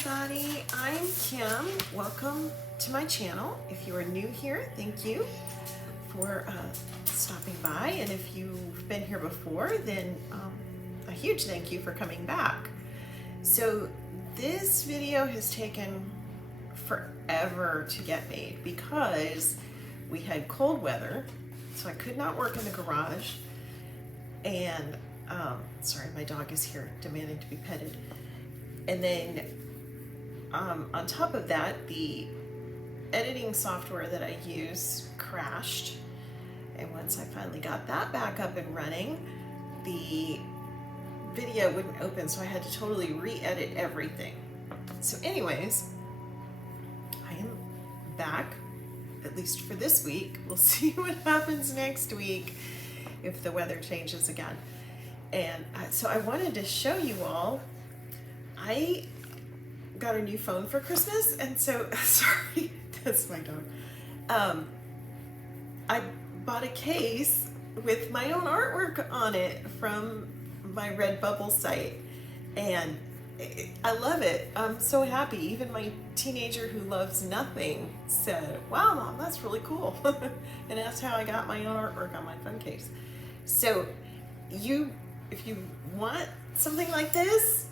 everybody, I'm Kim. Welcome to my channel. If you are new here, thank you for stopping by, and if you've been here before, then a huge thank you for coming back. So this video has taken forever to get made because we had cold weather, so I could not work in the garage, and sorry, my dog is here demanding to be petted. And then on top of that, the editing software that I use crashed. And once I finally got that back up and running, the video wouldn't open, so I had to totally re-edit everything. So anyways, I am back, at least for this week. We'll see what happens next week if the weather changes again. And so I wanted to show you all, I got a new phone for Christmas, and so, sorry, that's my dog. I bought a case with my own artwork on it from my Redbubble site, and I love it. I'm so happy. Even my teenager who loves nothing said, "Wow, Mom, that's really cool." And that's how I got my own artwork on my phone case. So if you want something like this,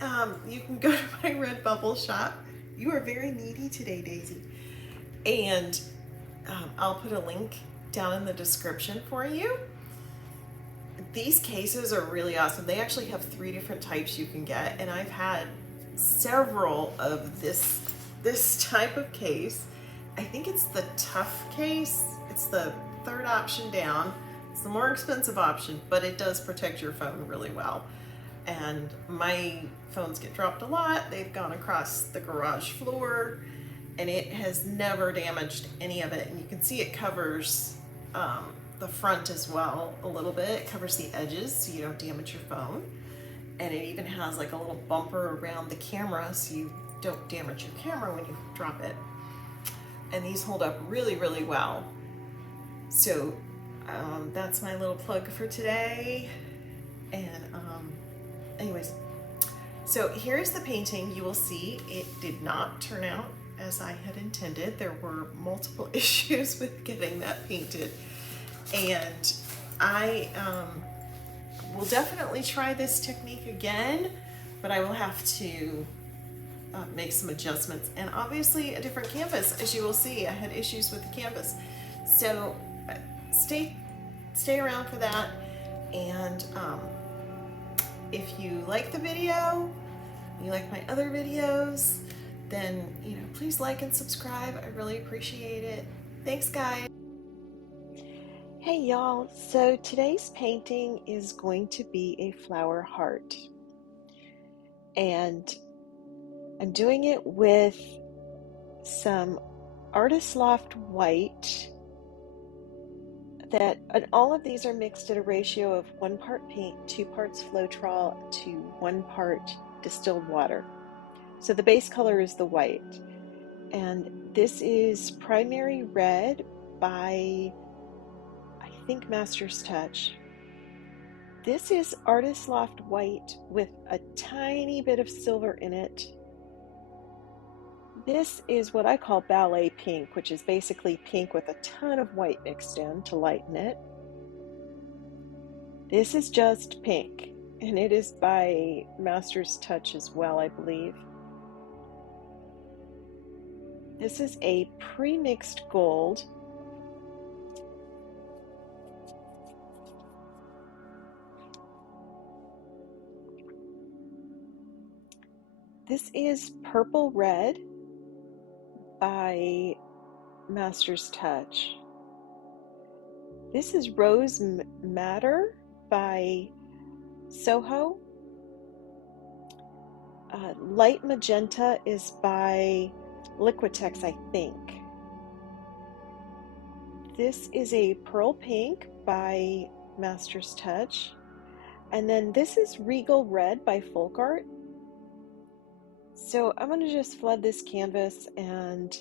you can go to my Redbubble shop. You are very needy today, Daisy. And I'll put a link down in the description for you. These cases are really awesome. They actually have 3 different types you can get, and I've had several of this type of case. I think it's the tough case. It's the 3rd option down. It's the more expensive option, but it does protect your phone really well. And my phones get dropped a lot. They've gone across the garage floor, and it has never damaged any of it. And you can see it covers the front as well a little bit. It covers the edges so you don't damage your phone. And it even has like a little bumper around the camera so you don't damage your camera when you drop it. And these hold up really, really well. So that's my little plug for today. And anyways, so here's the painting. You will see it did not turn out as I had intended. There were multiple issues with getting that painted, and I will definitely try this technique again, but I will have to make some adjustments, and obviously a different canvas. As you will see, I had issues with the canvas, so stay around for that. And if you like the video, you like my other videos, then please like and subscribe. I really appreciate it. Thanks, guys. Hey y'all, so today's painting is going to be a flower heart, and I'm doing it with some Artist Loft white, and all of these are mixed at a ratio of 1 part paint, 2 parts Floetrol to 1 part distilled water. So the base color is the white, and this is Primary Red by, I think, Master's Touch. This is Artist Loft white with a tiny bit of silver in it. This is what I call Ballet pink, which is basically pink with a ton of white mixed in to lighten it. This is just pink, and it is by Master's Touch as well, I believe. This is a pre-mixed gold. This is Purple Red by Master's Touch. This is Rose Madder by Soho. Light Magenta is by Liquitex, I think. This is a Pearl Pink by Master's Touch. And then this is Regal Red by Folk Art. So I'm going to just flood this canvas, and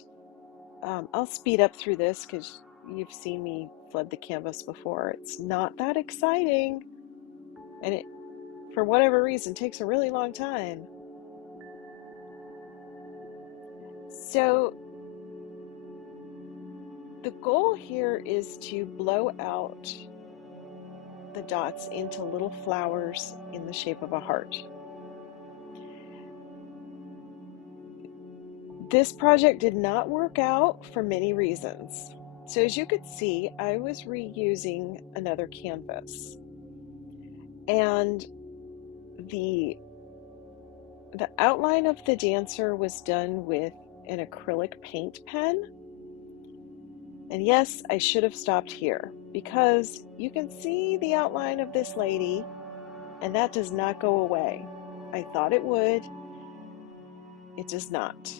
I'll speed up through this because you've seen me flood the canvas before. It's not that exciting, and it, for whatever reason, takes a really long time. So the goal here is to blow out the dots into little flowers in the shape of a heart. This project did not work out for many reasons. So as you could see, I was reusing another canvas, and the outline of the dancer was done with an acrylic paint pen. And yes, I should have stopped here because you can see the outline of this lady, and that does not go away. I thought it would. It does not.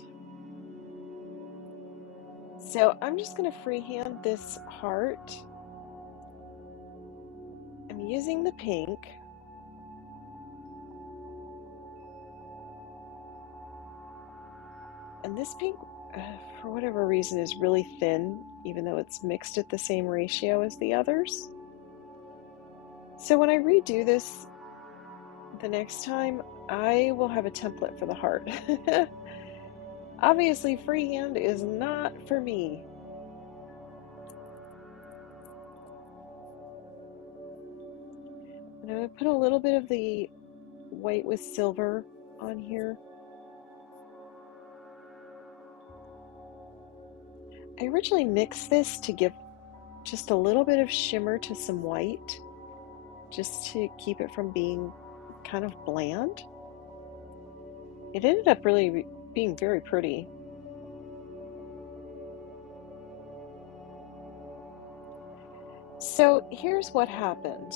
So I'm just going to freehand this heart. I'm using the pink. And this pink, for whatever reason, is really thin, even though it's mixed at the same ratio as the others. So when I redo this the next time, I will have a template for the heart. Obviously, freehand is not for me. I'm going to put a little bit of the white with silver on here. I originally mixed this to give just a little bit of shimmer to some white, just to keep it from being kind of bland. It ended up really being very pretty. So here's what happened.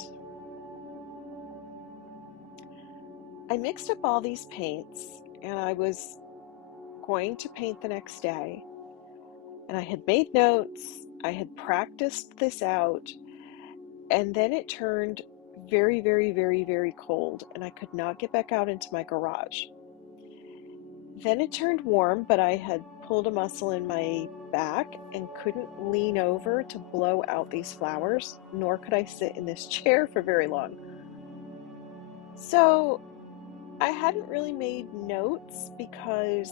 I mixed up all these paints, and I was going to paint the next day, and I had made notes, I had practiced this out, and then it turned very, very, very, very cold, and I could not get back out into my garage. Then it turned warm, but I had pulled a muscle in my back and couldn't lean over to blow out these flowers, nor could I sit in this chair for very long. So I hadn't really made notes because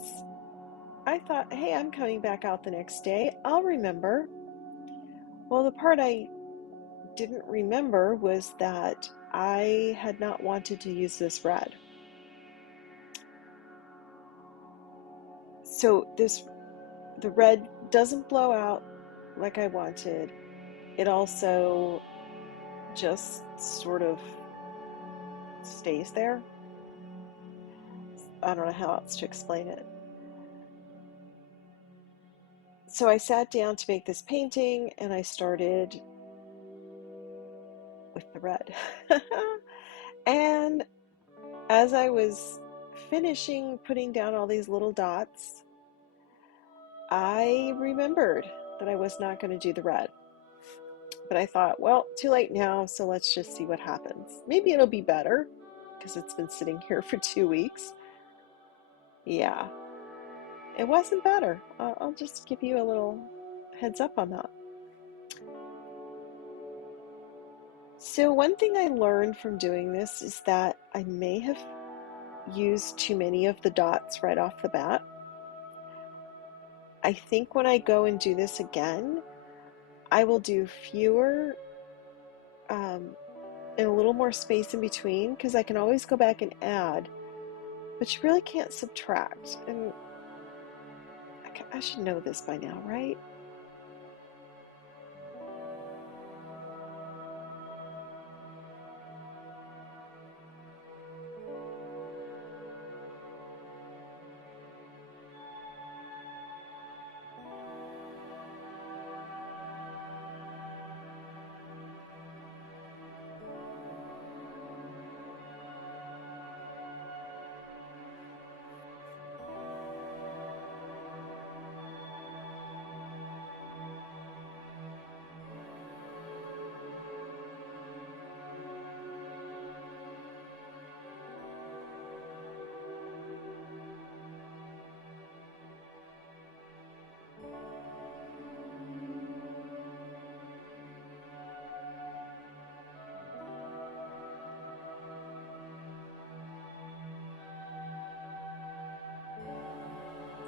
I thought, hey, I'm coming back out the next day. I'll remember. Well, the part I didn't remember was that I had not wanted to use this red. So the red doesn't blow out like I wanted. It also just sort of stays there. I don't know how else to explain it. So I sat down to make this painting, and I started with the red. And as I was finishing putting down all these little dots, I remembered that I was not going to do the red. But I thought, well, too late now, so let's just see what happens. Maybe it'll be better because it's been sitting here for 2 weeks. Yeah, it wasn't better. I'll just give you a little heads up on that. So one thing I learned from doing this is that I may have used too many of the dots right off the bat. I think when I go and do this again, I will do fewer and a little more space in between, because I can always go back and add, but you really can't subtract. And I should know this by now, right?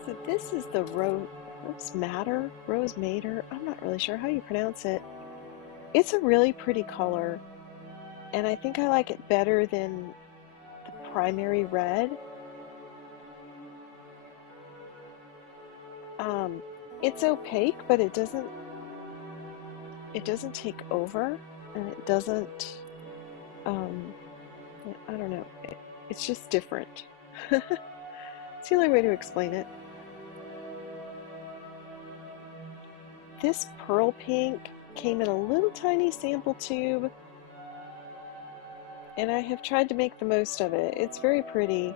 So this is the Rose Madder. I'm not really sure how you pronounce it. It's a really pretty color, and I think I like it better than the primary red. It's opaque, but it doesn't take over, and it doesn't I don't know. It's just different. It's the only way to explain it. This pearl pink came in a little tiny sample tube, and I have tried to make the most of it. It's very pretty.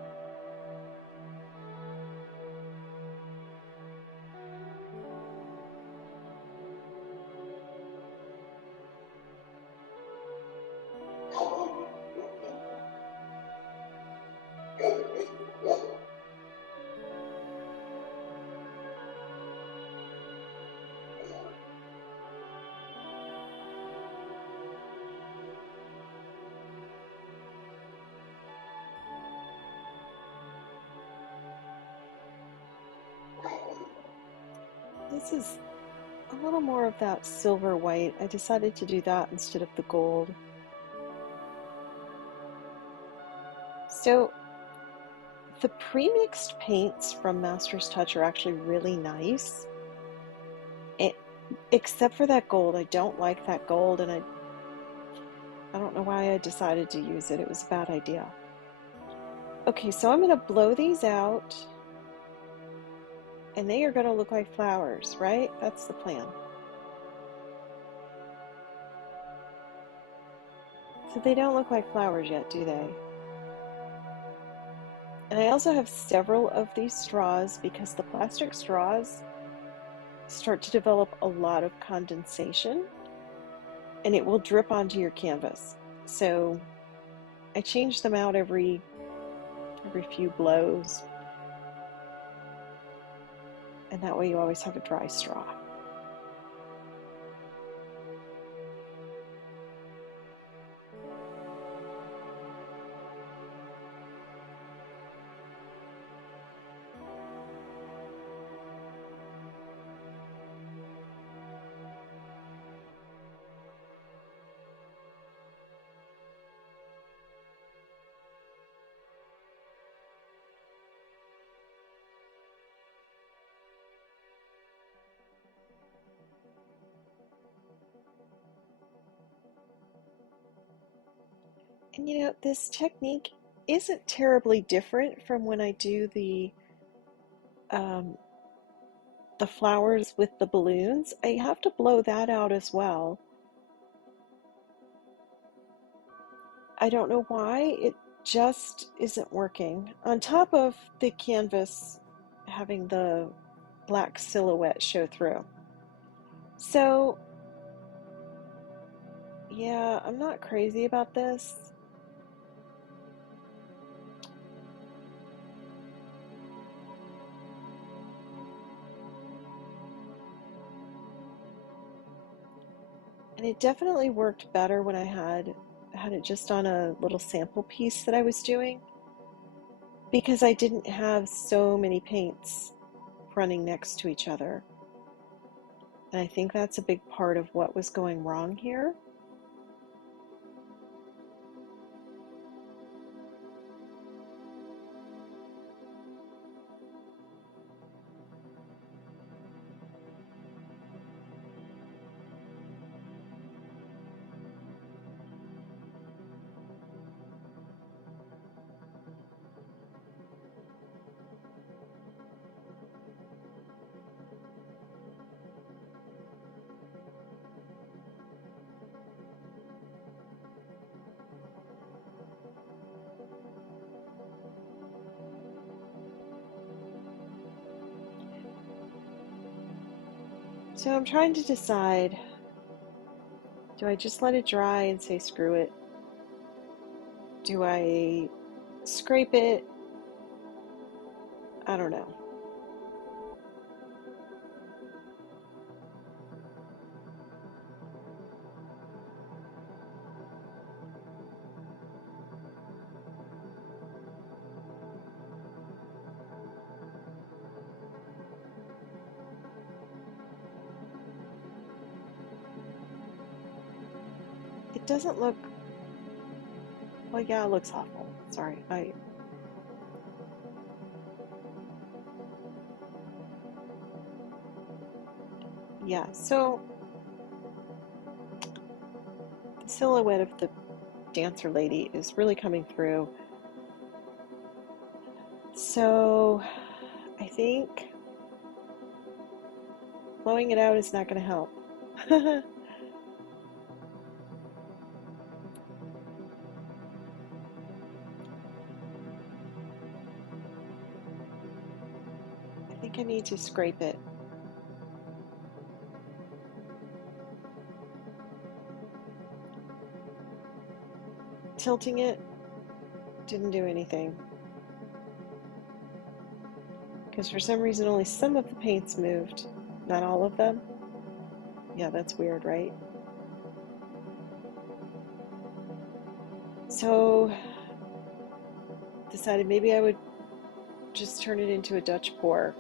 This is a little more of that silver white. I decided to do that instead of the gold. So the pre-mixed paints from Master's Touch are actually really nice. Except for that gold. I don't like that gold, and I don't know why I decided to use it. It was a bad idea. Okay, so I'm going to blow these out, and they are going to look like flowers, right? That's the plan. So they don't look like flowers yet, do they? And I also have several of these straws because the plastic straws start to develop a lot of condensation, and it will drip onto your canvas. So I change them out every few blows, and that way you always have a dry straw. And you know, this technique isn't terribly different from when I do um, the flowers with the balloons. I have to blow that out as well. I don't know why, it just isn't working. On top of the canvas having the black silhouette show through. So, yeah, I'm not crazy about this. And it definitely worked better when I had it just on a little sample piece that I was doing, because I didn't have so many paints running next to each other. And I think that's a big part of what was going wrong here. So I'm trying to decide, do I just let it dry and say screw it? Do I scrape it? I don't know. doesn't look, well, yeah, it looks awful. Sorry, yeah, so the silhouette of the dancer lady is really coming through. So I think blowing it out is not going to help. I think I need to scrape it. Tilting it didn't do anything. Because for some reason only some of the paints moved, not all of them. Yeah, that's weird, right? So decided maybe I would just turn it into a Dutch pour.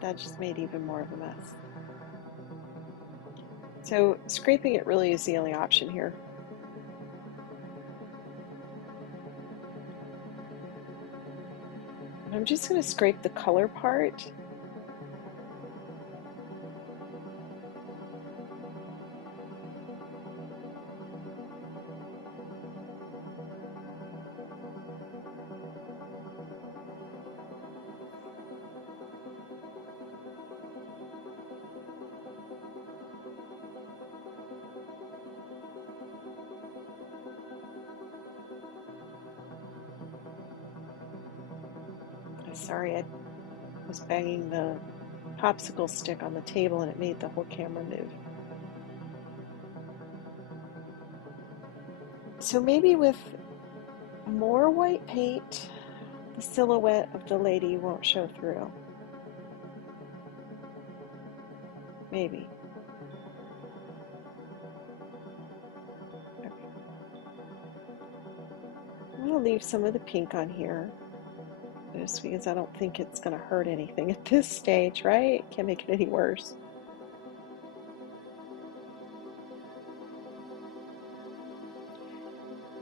That just made even more of a mess. So scraping it really is the only option here. I'm just going to scrape the color part. Sorry, I was banging the popsicle stick on the table and it made the whole camera move. So maybe with more white paint, the silhouette of the lady won't show through. Maybe. Okay. I'm going to leave some of the pink on here, just because I don't think it's going to hurt anything at this stage, right? Can't make it any worse.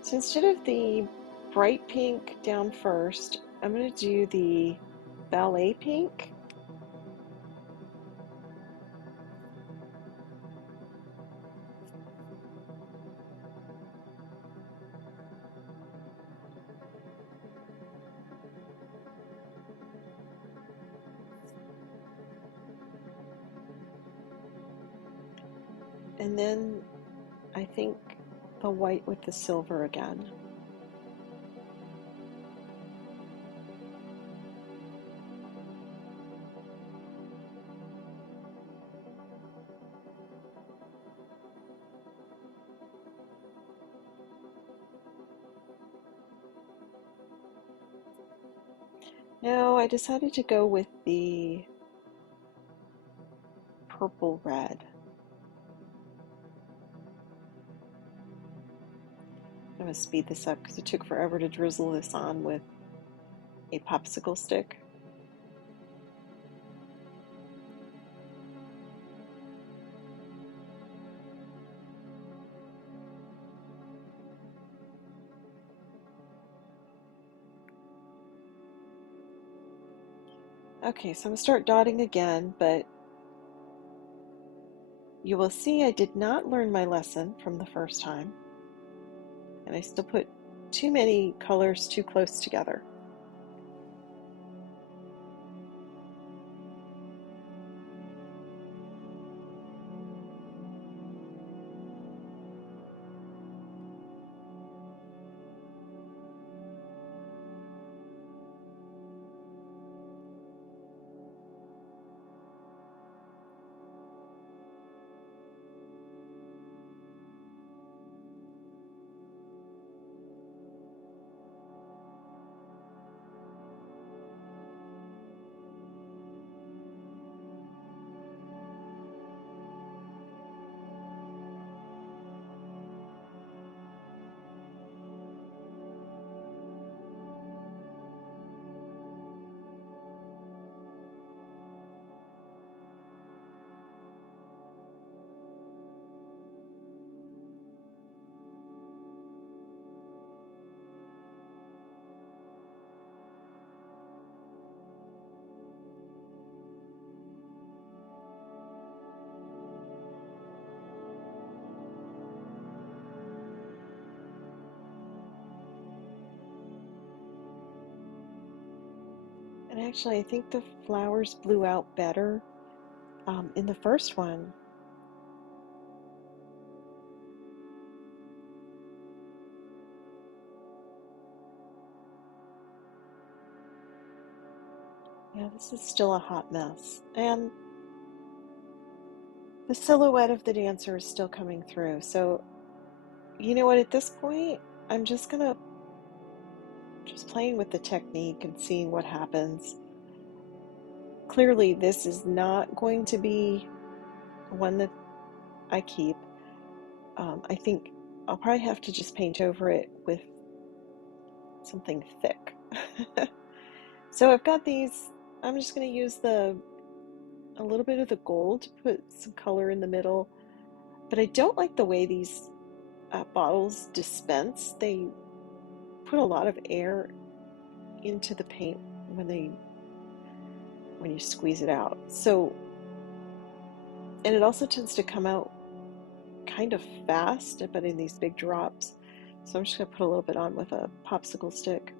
So instead of the bright pink down first, I'm going to do the Ballet pink. And then I think the white with the silver again. Now I decided to go with the purple red. I'm going to speed this up because it took forever to drizzle this on with a popsicle stick. Okay, so I'm going to start dotting again, but you will see I did not learn my lesson from the first time, and I still put too many colors too close together. And actually, I think the flowers blew out better in the first one. Yeah, this is still a hot mess. And the silhouette of the dancer is still coming through. So, you know what, at this point, I'm just playing with the technique and seeing what happens. Clearly, this is not going to be one that I keep. I think I'll probably have to just paint over it with something thick. So I've got these, I'm just going to use a little bit of the gold to put some color in the middle, but I don't like the way these bottles dispense. They put a lot of air into the paint when you squeeze it out. So, and it also tends to come out kind of fast, but in these big drops. So I'm just going to put a little bit on with a popsicle stick.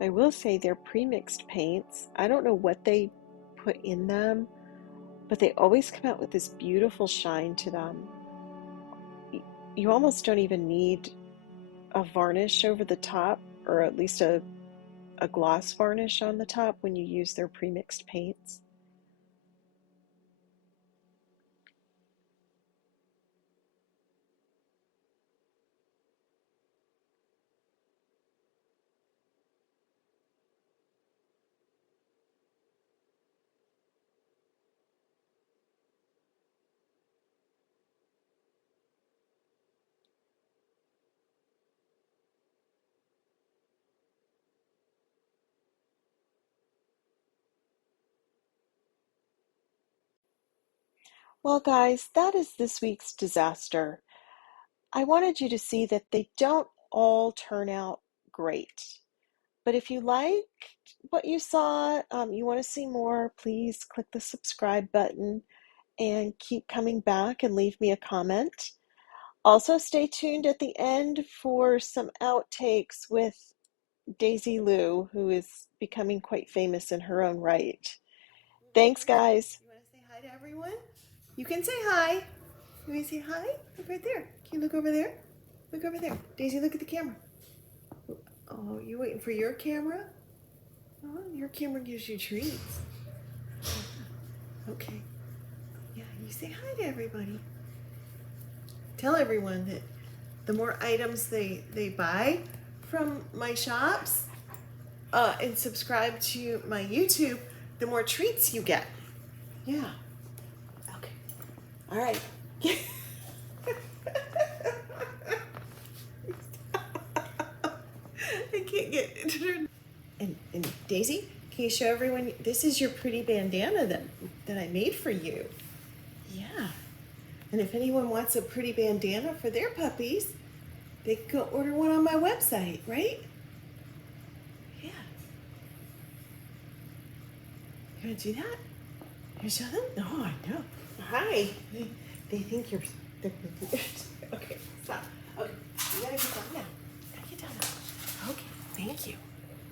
I will say they're pre-mixed paints. I don't know what they put in them, but they always come out with this beautiful shine to them. You almost don't even need a varnish over the top, or at least a gloss varnish on the top when you use their pre-mixed paints. Well, guys, that is this week's disaster. I wanted you to see that they don't all turn out great. But if you liked what you saw, you want to see more, please click the subscribe button and keep coming back and leave me a comment. Also, stay tuned at the end for some outtakes with Daisy Lou, who is becoming quite famous in her own right. Thanks, guys. You want to say hi to everyone? You can say hi. You want to say hi? Look right there. Can you look over there? Look over there. Daisy, look at the camera. Oh, you waiting for your camera? Oh, your camera gives you treats. Okay. Yeah, you say hi to everybody. Tell everyone that the more items they buy from my shops and subscribe to my YouTube, the more treats you get. Yeah. Okay. All right. I can't get it. And Daisy, can you show everyone? This is your pretty bandana that I made for you. Yeah. And if anyone wants a pretty bandana for their puppies, they can go order one on my website, right? Yeah. You want to do that? You show them? No, I know. Hi. They think you're. Okay, stop. Okay, you gotta get down now. Gotta get down now. Okay, thank you.